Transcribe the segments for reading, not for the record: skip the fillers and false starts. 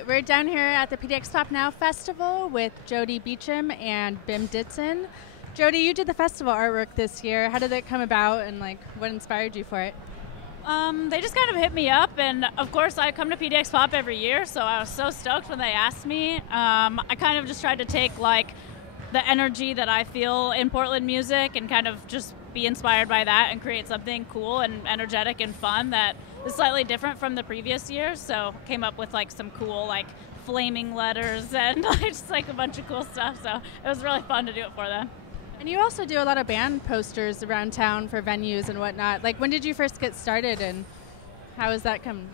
right, we're down here at the PDX Pop Now Festival with Jodi, Beechem, and Ditson. Jodi, you did the festival artwork this year. How did that come about, and like, what inspired you for it? They just kind of hit me up, and of course I come to PDX Pop every year, so I was so stoked when they asked me. I kind of just tried to take like the energy that I feel in Portland music and kind of just be inspired by that and create something cool and energetic and fun that is slightly different from the previous years. So came up with like some cool like flaming letters and just like a bunch of cool stuff. So it was really fun to do it for them. And you also do a lot of band posters around town for venues and whatnot. Like, when did you first get started, and how has that come?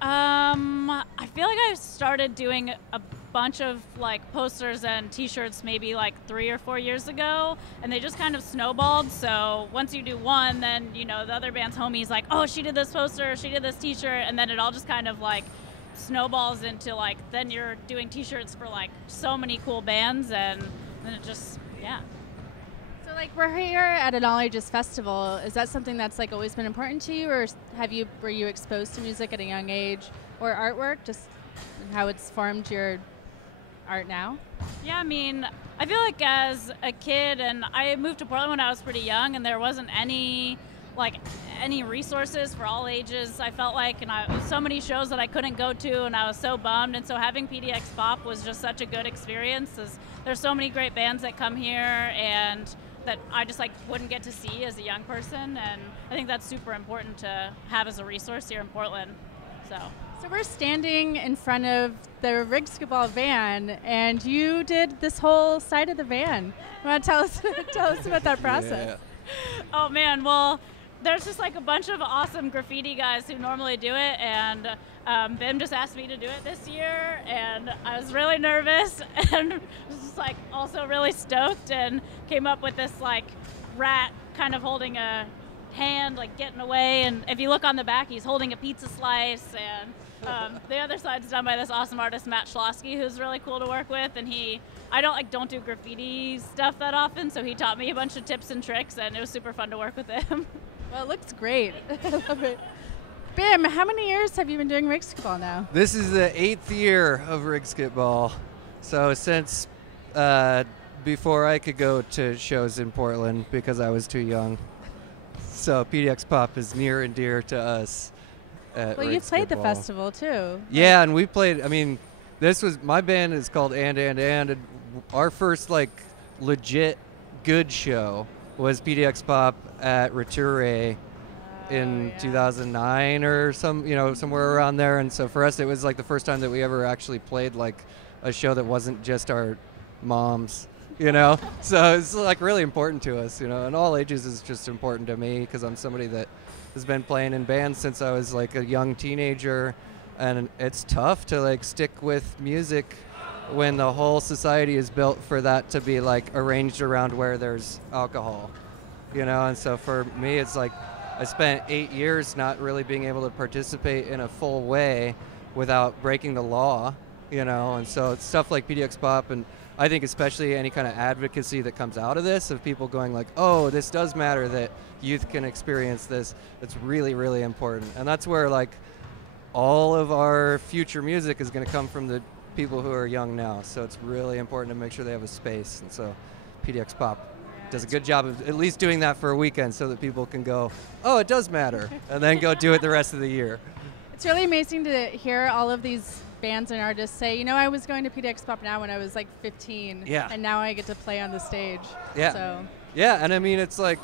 I feel like I started doing a bunch of like posters and t-shirts maybe like 3 or 4 years ago, and they just kind of snowballed. So once you do one, then you know the other band's homies like, oh, she did this poster, she did this t-shirt, and then it all just kind of like snowballs into like then you're doing t-shirts for like so many cool bands, and then it just, yeah. So like, we're here at an All Ages festival. Is that something that's like always been important to you, or were you exposed to music at a young age, or artwork, just how it's formed your art now? Yeah, I mean, I feel like as a kid, and I moved to Portland when I was pretty young, and there wasn't any resources for all ages, I felt like, and so many shows that I couldn't go to, and I was so bummed. And so having PDX Pop was just such a good experience. There's so many great bands that come here and that I just like wouldn't get to see as a young person, and I think that's super important to have as a resource here in Portland. So we're standing in front of the Ricksketball van, and you did this whole side of the van. You want to tell us about that process? Yeah. Oh man, well, there's just like a bunch of awesome graffiti guys who normally do it, and Bim just asked me to do it this year, and I was really nervous and was just like also really stoked, and came up with this like rat kind of holding a hand, like getting away, and if you look on the back, he's holding a pizza slice, and the other side's done by this awesome artist Matt Schlosky, who's really cool to work with, and I don't do graffiti stuff that often, so he taught me a bunch of tips and tricks, and it was super fun to work with him. Well, it looks great. I love it. Bim, how many years have you been doing Ricksketball now? This is the 8th year of Ricksketball. So since before I could go to shows in Portland because I was too young. So PDX Pop is near and dear to us. Well, you played the festival too. Yeah, and we played, I mean, my band is called and our first like legit good show was PDX Pop at XRAY in 2009 or somewhere around there. And so for us, it was like the first time that we ever actually played like a show that wasn't just our moms, So it's like really important to us, and all ages is just important to me because I'm somebody that has been playing in bands since I was like a young teenager, and it's tough to like stick with music when the whole society is built for that to be like arranged around where there's alcohol, and so for me it's like I spent 8 years not really being able to participate in a full way without breaking the law, and so it's stuff like PDX Pop, and I think especially any kind of advocacy that comes out of this, of people going like, oh, this does matter that youth can experience this, it's really, really important. And that's where like all of our future music is going to come from the people who are young now. So it's really important to make sure they have a space. And so PDX Pop does a good job of at least doing that for a weekend so that people can go, oh, it does matter, and then go do it the rest of the year. It's really amazing to hear all of these bands and artists say, I was going to PDX Pop Now when I was like 15, and now I get to play on the stage. Yeah. So. Yeah, and I mean, it's like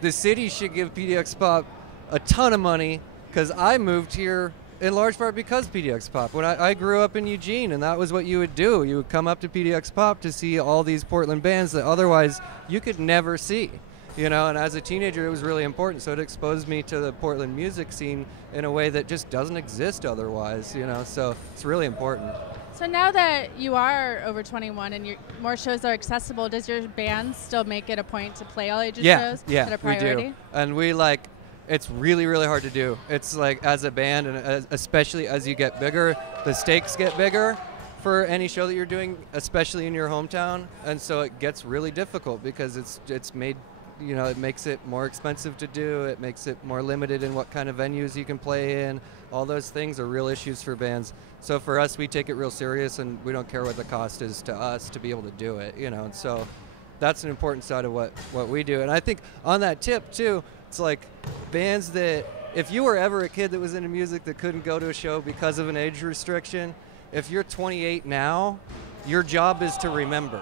the city should give PDX Pop a ton of money because I moved here in large part because PDX Pop. When I grew up in Eugene, and that was what you would do. You would come up to PDX Pop to see all these Portland bands that otherwise you could never see. And as a teenager, it was really important. So it exposed me to the Portland music scene in a way that just doesn't exist otherwise, So it's really important. So now that you are over 21 and more shows are accessible, does your band still make it a point to play all ages shows? Yeah, is that a priority? We do. And it's really, really hard to do. It's like as a band, and especially as you get bigger, the stakes get bigger for any show that you're doing, especially in your hometown. And so it gets really difficult because it's made you know, it makes it more expensive to do. It makes it more limited in what kind of venues you can play in. All those things are real issues for bands. So for us, we take it real serious, and we don't care what the cost is to us to be able to do it, you know. And so that's an important side of what we do. And I think on that tip too, it's like bands that, if you were ever a kid that was into music that couldn't go to a show because of an age restriction, if you're 28 now, your job is to remember.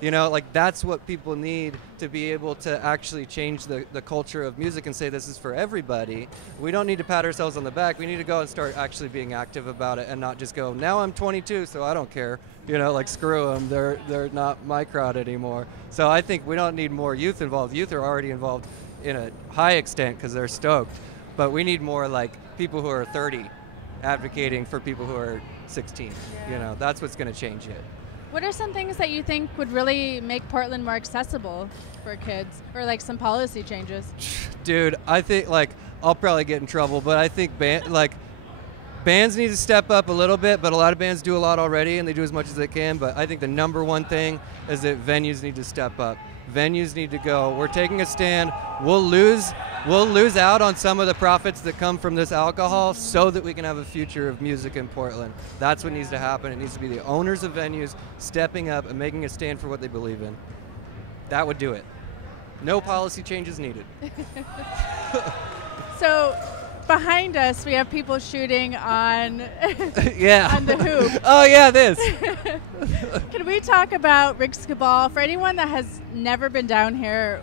You know, like that's what people need to be able to actually change the culture of music and say this is for everybody. We don't need to pat ourselves on the back. We need to go and start actually being active about it and not just go, now I'm 22, so I don't care. You know, like screw them. They're not my crowd anymore. So I think we don't need more youth involved. Youth are already involved in a high extent because they're stoked. But we need more like people who are 30 advocating for people who are 16. Yeah. You know, that's what's going to change it. What are some things that you think would really make Portland more accessible for kids, or like some policy changes? Dude, I think like I'll probably get in trouble, but I think bands need to step up a little bit, but a lot of bands do a lot already and they do as much as they can. But I think the number one thing is that venues need to step up. Venues need to go, we're taking a stand. We'll lose out on some of the profits that come from this alcohol so that we can have a future of music in Portland. That's what needs to happen. It needs to be the owners of venues stepping up and making a stand for what they believe in. That would do it. No policy changes needed. So behind us, we have people shooting on, yeah. on the hoop. Oh, yeah, this. Can we talk about Ricksketball? For anyone that has never been down here,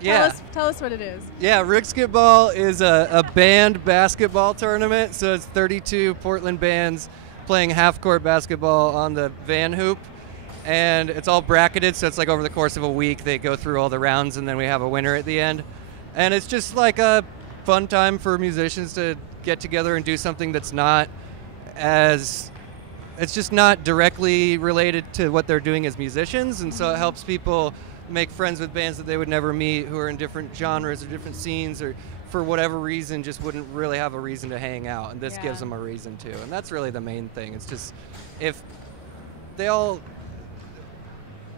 just tell us what it is. Yeah, Ricksketball is a band basketball tournament. So it's 32 Portland bands playing half-court basketball on the Van Hoop. And it's all bracketed, so it's like over the course of a week they go through all the rounds and then we have a winner at the end. And it's just like a fun time for musicians to get together and do something that's not it's just not directly related to what they're doing as musicians, and so it helps people make friends with bands that they would never meet who are in different genres or different scenes, or for whatever reason just wouldn't really have a reason to hang out, and this gives them a reason to. And that's really the main thing. It's just, if they all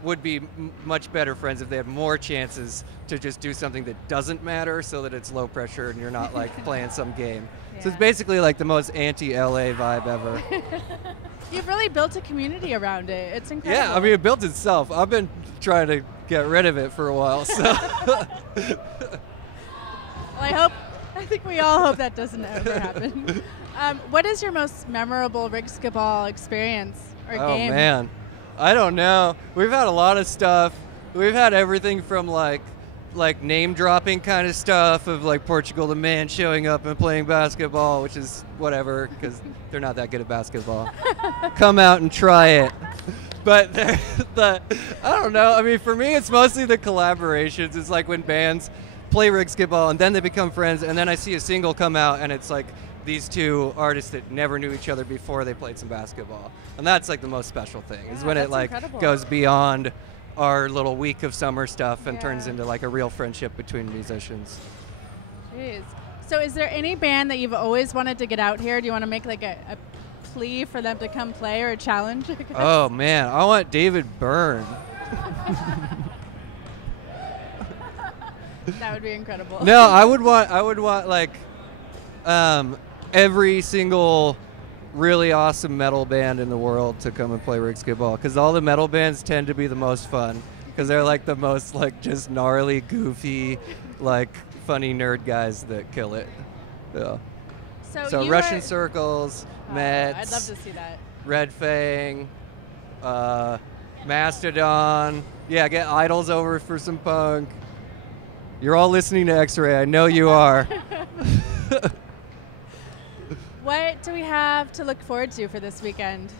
would be much better friends if they had more chances to just do something that doesn't matter, so that it's low pressure and you're not like playing some game. So it's basically like the most anti-LA vibe ever. You've really built a community around it. It's incredible. Yeah, I mean, it built itself. I've been trying to get rid of it for a while, so. Well, I think we all hope that doesn't ever happen. What is your most memorable Ricksketball experience or game? Oh man, I don't know. We've had a lot of stuff. We've had everything from like name dropping kind of stuff of like Portugal the Man showing up and playing basketball, which is whatever because they're not that good at basketball. Come out and try it. But I don't know. I mean, for me, it's mostly the collaborations. It's like when bands play Ricksketball and then they become friends, and then I see a single come out and it's like these two artists that never knew each other before they played some basketball. And that's like the most special thing, is when it like goes beyond our little week of summer stuff and turns into like a real friendship between musicians. Jeez. So is there any band that you've always wanted to get out here? Do you want to make like a plea for them to come play, or a challenge? Oh man, I want David Byrne. That would be incredible. No, I would want like every single really awesome metal band in the world to come and play Ricksketball, because all the metal bands tend to be the most fun, because they're like the most like just gnarly, goofy, like funny nerd guys that kill it. Yeah. So Russian Circles, Mets. I'd love to see that. Red Fang, Mastodon. Yeah, get Idols over for some punk. You're all listening to XRAY. I know you are. What do we have to look forward to for this weekend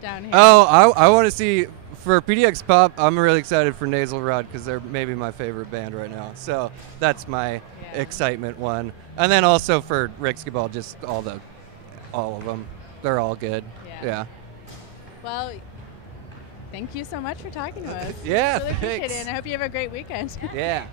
down here? Oh, I want to see, for PDX Pop, I'm really excited for Nasal Rod, because they're maybe my favorite band right now. So that's my excitement one. And then also for Ricksketball, just all of them. They're all good. Yeah. Well, thank you so much for talking to us. Yeah, really appreciate thanks. it, and I hope you have a great weekend. Yeah.